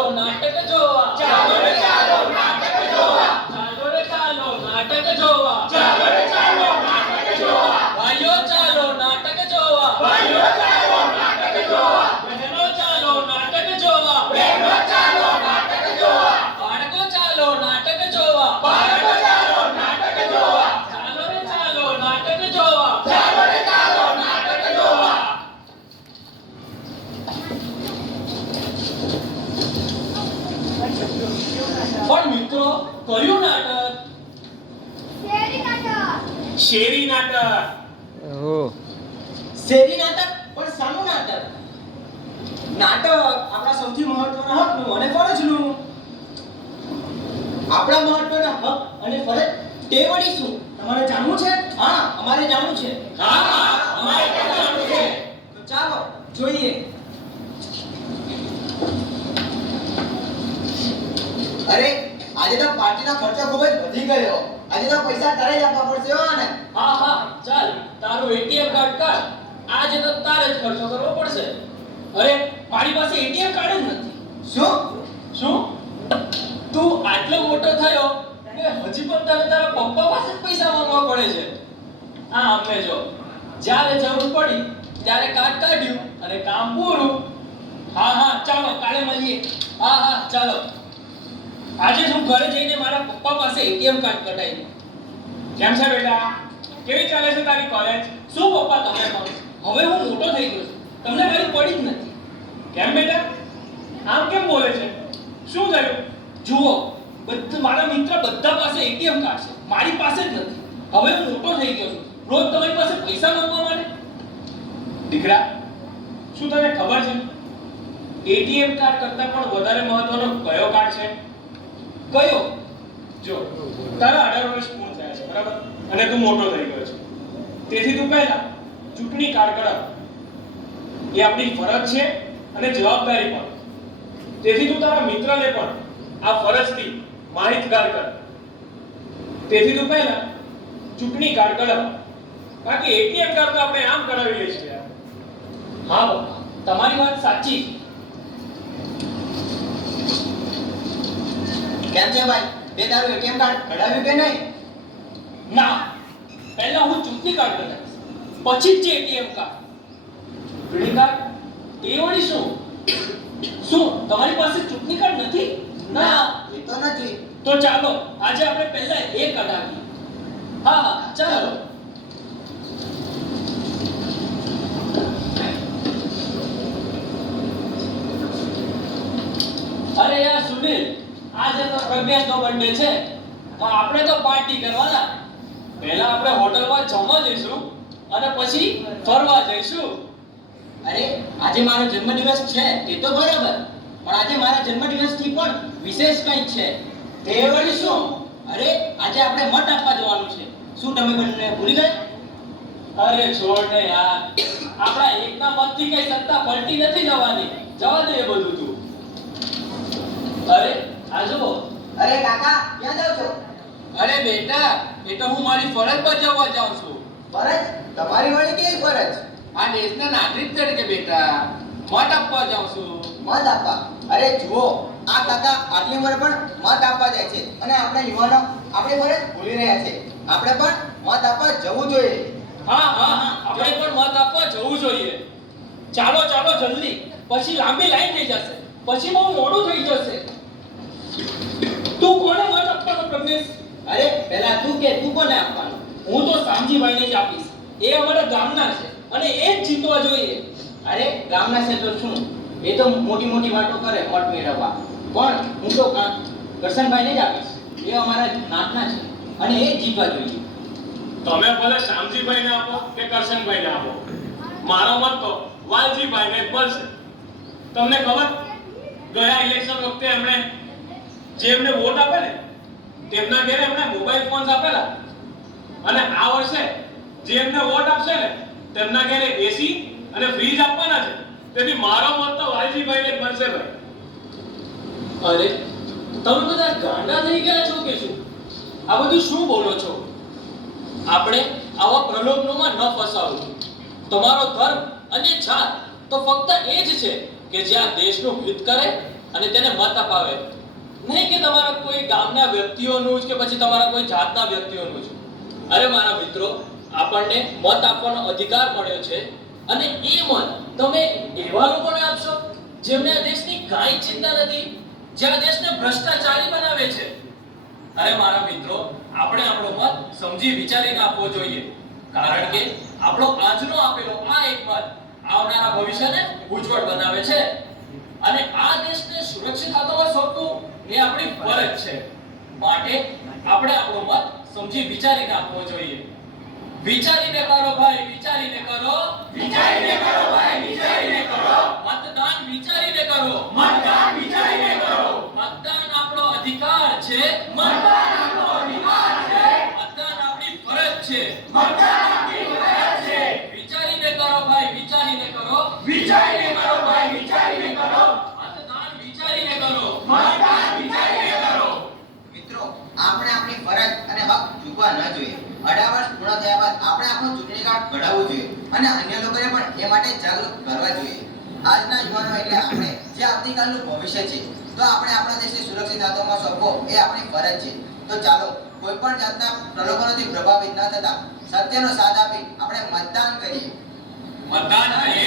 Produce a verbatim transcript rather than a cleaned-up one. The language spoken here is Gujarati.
નાટક જોવા ચાલો રે ચાલો નાટક જોવા ચાલો રે ચાલો નાટક જોવા ચાલો રે ચાલો નાટક જોવા ભાઈઓ ચાલો નાટક જોવા ભાઈઓ ચાલો નાટક જોવા બહેનો ચાલો નાટક જોવા બહેનો ચાલો નાટક જોવા બાળકો ચાલો નાટક જોવા બાળકો ચાલો નાટક જોવા ચાલો રે ચાલો નાટક જોવા ચાલો રે ચાલો નાટક જોવા પણ મિત્રો કયું નાટક શેરી નાટક ઓહ શેરી નાટક પણ શાનું નાટક? નાટક આપણા સૌથી મહત્વના હકનું અને ફરજનું. આપણા મહત્વના હક અને ફરજ તે વળી શું તમારે જાણવું છે? હા, અમારે જાણવું છે. હા હા અમારે પણ જાણવું છે તો ચાલો જોઈએ. અરે આજે તો પાર્ટીનો ખર્ચો ખૂબ જ વધી ગયો. આજે તો પૈસા તારે જ આપવા પડશે હો ને. હા હા ચાલ તારું એટીએમ કાર્ડ કાઢ આજે તો તારે જ ખર્ચો કરવો પડશે. અરે મારી પાસે એટીએમ કાર્ડ જ નથી. શું? શું તું આટલો મોટો થયો કે હજી પણ તને તારા પપ્પા પાસે જ પૈસા માંગવા પડે છે? હા અમને જો જ્યારે જરૂર પડી ત્યારે કાર્ડ કાઢ્યું અને કામ પૂરું. હા હા ચાલો કાલે મળીએ. હા હા ચાલો. આજે હું ઘરે જઈને મારા પપ્પા પાસે એટીએમ કાર્ડ કઢાવી દઉં. કેમ છે બેટા કેવી ચાલે છે તારી કોલેજ શું પપ્પા તમે પણ હવે હું મોટો થઈ ગયો છું, તમને મારી પડી જ નથી. કેમ બેટા આમ કેમ બોલે છે શું થયું જુઓ બધા મારા મિત્ર બધા પાસે એટીએમ કાર્ડ છે, મારી પાસે જ નથી. હવે હું મોટો થઈ ગયો છું, રોજ તમારી પાસે પૈસા માંગવા માટે. દીકરા શું તને ખબર છે એટીએમ કાર્ડ કરતાં પણ વધારે મહત્વનો કયો કાર્ડ છે કયો? જો તારા અઢાર વર્ષ પૂર્ણ થયા છે બરાબર અને તું મોટો થઈ ગયો છે તેથી તું પહેલા ચૂંટણી કાર્ડ કઢાવ. એ આપણી ફરજ છે અને જવાબદારી પણ. તેથી તું તારા મિત્રને પણ આ ફરજથી માહિતગાર કર. તેથી તું પહેલા ચૂંટણી કાર્ડ કઢાવ. બાકી એટીએમ કાર્ડ તો આપણે આમ કઢાવી લઈએ છીએ. હા પપ્પા તમારી વાત સાચી. કેમ છે ભાઈ? તે તારું એટીએમ કાર્ડ કઢાવ્યું કે નહીં? ના, પહેલા હું ચૂંટણી કાર્ડ કઢાવીશ, પછી જ એટીએમ કાર્ડ. ચૂંટણી કાર્ડ એ વળી શું? શું તમારી પાસે ચૂંટણી કાર્ડ નથી? ના. એ તો નથી. તો ચાલો આજે આપણે પહેલા એ કઢાવીએ. હા હા ચાલો. અરે યાર સુનિલ, આજે તો પ્રજ્ઞેશનો બર્થડે છે તો આપણે તો પાર્ટી કરવાના. પહેલા આપણે હોટલમાં જમવા જઈશું અને પછી ફરવા જઈશું. અરે આજે મારો જન્મદિવસ છે તે તો બરાબર, પણ આજે મારા જન્મદિવસથી પણ વિશેષ કંઈક છે. તે વળી શું? અરે આજે આપણે મત આપવા જવાનું છે. શું તમે બંને ભૂલી ગયા? અરે છોડ ને યાર, આપણા એકના મતથી કઈ સત્તા પલટી નથી જવાની. જવા દે એ બધું તું. અરે આ જુઓ. અરે કાકા ક્યાં જાવ છો? અરે બેટા, એ તો હું મારી ફરજ બજાવવા જાઉં છું. ફરજ? તમારી વળી કેવી ફરજ? આ દેશના નાગરિક તરીકે બેટા મત આપવા જાઉં છું. મત આપવા? અરે જુઓ, આ કાકા આટલી ઉંમરે પણ મત આપવા જાય છે અને આપણે યુવાનો આપણી ફરજ ભૂલી રહ્યા છે. આપણે પણ મત આપવા જવું જોઈએ. હા હા હા આપણે પણ મત આપવા જવું જોઈએ. ચાલો ચાલો જલ્દી, પછી લાંબી લાઈન થઈ જશે, પછી બહુ મોડું થઈ જશે. તું કોને મત આપવાનો પ્રજ્ઞેશ? અરે પહેલા તું કે તું કોને આપવાનું? હું તો શામજીભાઈને જ આપીશ. એ અમારા ગામના છે અને એ જ જીતવા જોઈએ. અરે ગામના છે તો શું, એ તો મોટી મોટી વાતો કરે મત મેળવવા, પણ હું તો કા- કરશનભાઈને જ આપીશ. એ અમારા નાતના છે અને એ જ જીતવા જોઈએ. તમે ભલે શામજીભાઈને આપો કે કરશનભાઈને આપો, મારો મત તો વાલજીભાઈને જ મળશે. તમને ખબર ગયા ઇલેક્શન વખતે એમણે જે એમને વોટ આપે ને તેમના ઘરે એમણે મોબાઈલ ફોન્સ આપેલા અને આ વર્ષે જે એમને વોટ આપશે ને તેમના ઘરે એસી અને ફ્રીજ આપવાના છે. તેથી મારો મત તો વાલજીભાઈને જ મળશે ભાઈ. અરે તમે બધા ગાંડા થઈ ગયા છો કે શું? આ બધું શું બોલો છો? આપણે આવા પ્રલોભનોમાં ન ફસાવું. તમારો ધર્મ અને જાત તો ફક્ત એ જ છે કે જ્યાં દેશનું હિત કરે અને તેને મત અપાવે. નહીં કે તમારા કોઈ ગામના વ્યક્તિઓનું જ કે પછી તમારા કોઈ જાતના વ્યક્તિઓનું જ. અરે મારા મિત્રો, આપણને મત આપવાનો અધિકાર મળ્યો છે અને એ મત તમે એવા લોકોને આપશો જેમને આ દેશની કાંઈ ચિંતા નથી, જે આ દેશને ભ્રષ્ટાચારી બનાવે છે. અરે મારા મિત્રો, આપણે આપણો મત સમજી વિચારીને આપવો જોઈએ, કારણ કે આપણો આજનો આપેલો આ એક મત આવનારા ભવિષ્યને ઉજ્જવળ બનાવે છે અને આ દેશને સુરક્ષિત હાથોમાં સોંપવું એ આપણી ફરજ છે. માટે આપણે આપણો મત સમજી વિચારીને આપવો જોઈએ. વિચારીને કરો ભાઈ, વિચારીને કરો, વિચારીને કરો ભાઈ, વિચારીને કરો. મતદાન વિચારીને કરો, મતદાન વિચારીને કરો. મતદાન આપણો અધિકાર છે, મતદાન આપણો અધિકાર છે. મતદાન આપણી ફરજ છે, મતદાન આપણી ફરજ છે. વિચારીને કરો ભાઈ, વિચારીને કરો, વિચારીને કરો ભાઈ, વિચારીને કરો. મતદાન વિચારીને કરો, મતદાન વિચારીને કરો. મિત્રો, આપણે આપણી ફરજ અને હક ચૂકવા ન જોઈએ. અઢાર વર્ષ પૂર્ણ થયા બાદ આપણે આપણું ચૂંટણી કાર્ડ કઢાવવું જોઈએ અને અન્ય લોકોને પણ એ માટે જાગૃત કરવા જોઈએ. આજના યુવાનો એટલે આપણે, જે આવતીકાલનું ભવિષ્ય છે. તો આપણે આપણા દેશને સુરક્ષિત હાથોમાં સોંપવો એ આપણી ફરજ છે. તો ચાલો કોઈ પણ જાતના પ્રલોભનોથી પ્રભાવિત ન થતા સત્યનો સાથ આપી આપણે મતદાન કરીએ. મતદાન કરીએ.